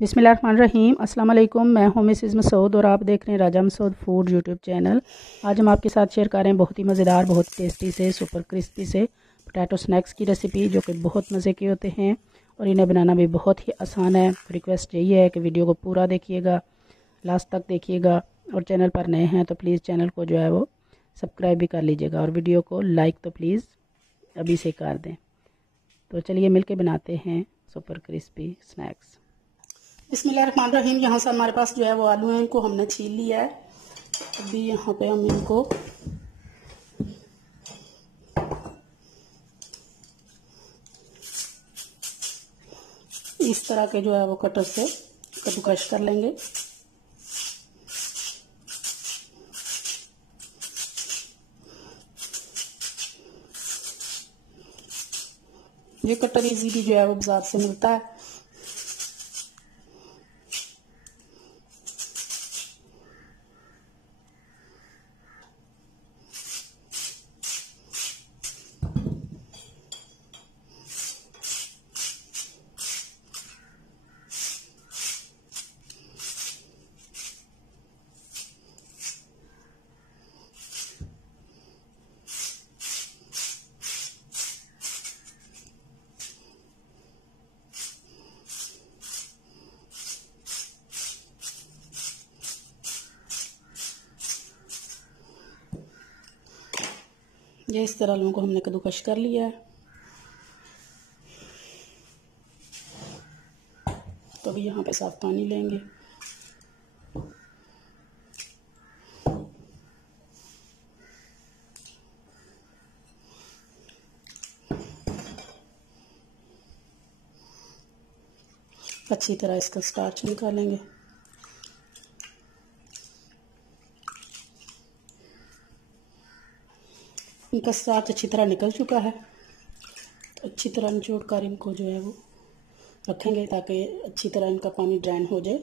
बिस्मिल्लाहिर्रहमानिर्रहीम। अस्सलाम वालेकुम। मैं हूं मिसेज़ मसूद और आप देख रहे हैं राजा मसूद फूड यूट्यूब चैनल। आज हम आपके साथ शेयर कर रहे हैं बहुत ही मज़ेदार, बहुत टेस्टी से, सुपर क्रिस्पी से पोटैटो स्नैक्स की रेसिपी, जो कि बहुत मज़े के होते हैं और इन्हें बनाना भी बहुत ही आसान है। रिक्वेस्ट यही है कि वीडियो को पूरा देखिएगा, लास्ट तक देखिएगा और चैनल पर नए हैं तो प्लीज़ चैनल को जो है वो सब्सक्राइब भी कर लीजिएगा और वीडियो को लाइक तो प्लीज़ अभी से कर दें। तो चलिए मिलके बनाते हैं सुपर क्रिस्पी स्नैक्स। बिस्मिल्लाहिर्रहमानिर्रहीम। यहाँ से हमारे पास जो है वो आलू हैं, इनको हमने छील लिया है। अभी यहाँ पे हम इनको इस तरह के जो है वो कटर से कद्दूकश कर लेंगे। ये कटर इजीली जो है वो बाजार से मिलता है। ये इस तरह आलूओं को हमने कद्दूकश कर लिया है। तो अभी यहाँ पे साफ पानी लेंगे। अच्छी तरह इसका स्टार्च निकालेंगे। इनका स्टार्च अच्छी तरह निकल चुका है। तो अच्छी तरह निचोड़ कर इनको जो है वो रखेंगे ताकि अच्छी तरह इनका पानी ड्रेन हो जाए।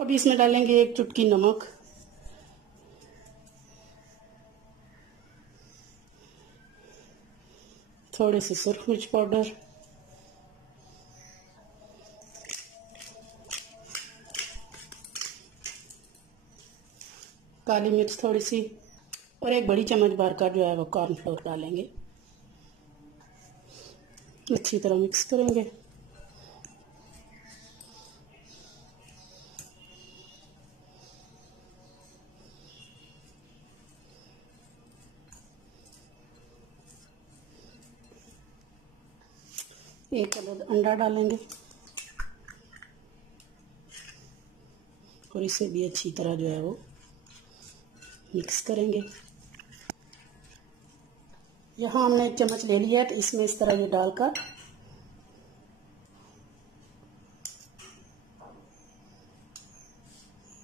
अभी इसमें डालेंगे एक चुटकी नमक, थोड़ी सी सुरख मिर्च पाउडर, काली मिर्च थोड़ी सी और एक बड़ी चम्मच भर का जो है वो कॉर्नफ्लोर डालेंगे। अच्छी तरह मिक्स करेंगे। एक अदद अंडा डालेंगे और इसे भी अच्छी तरह जो है वो मिक्स करेंगे। यहाँ हमने एक चम्मच ले लिया है, तो इसमें इस तरह ये डालकर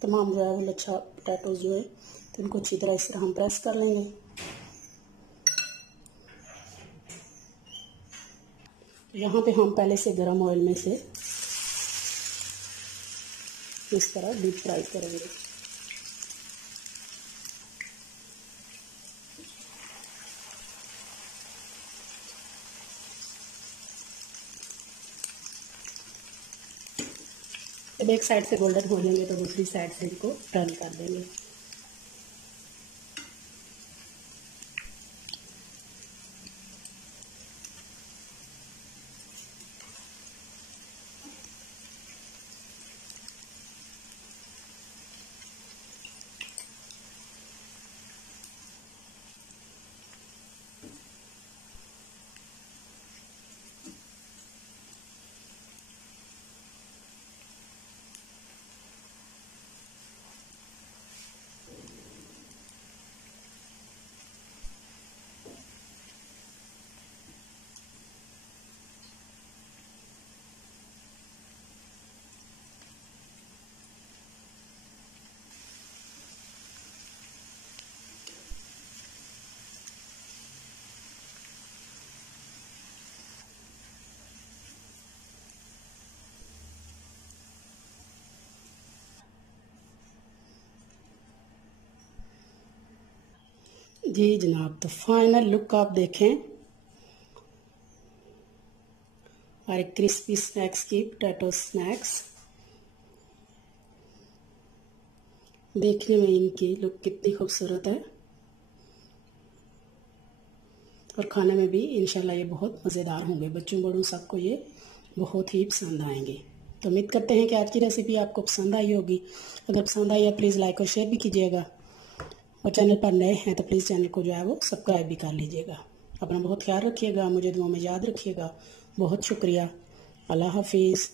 तमाम जो है वो लच्छा पोटैटोज जो है तो इनको अच्छी तरह इस तरह हम प्रेस कर लेंगे। यहाँ पे हम पहले से गर्म ऑयल में से इस तरह डीप फ्राई करेंगे। जब एक साइड से गोल्डन हो जाएंगे तो दूसरी साइड से इनको टर्न कर देंगे। जी जनाब, तो फाइनल लुक आप देखें हमारे क्रिस्पी स्नैक्स की, पोटैटो स्नैक्स। देखने में इनकी लुक कितनी खूबसूरत है और खाने में भी इंशाल्लाह ये बहुत मज़ेदार होंगे। बच्चों बड़ों सबको ये बहुत ही पसंद आएंगे। तो उम्मीद करते हैं कि आज की रेसिपी आपको पसंद आई होगी। अगर पसंद आई है प्लीज़ लाइक और शेयर भी कीजिएगा, और चैनल पर नए हैं तो प्लीज़ चैनल को जो है वो सब्सक्राइब भी कर लीजिएगा। अपना बहुत ख्याल रखिएगा, मुझे दुआ में याद रखिएगा। बहुत शुक्रिया। अल्लाह हाफिज़।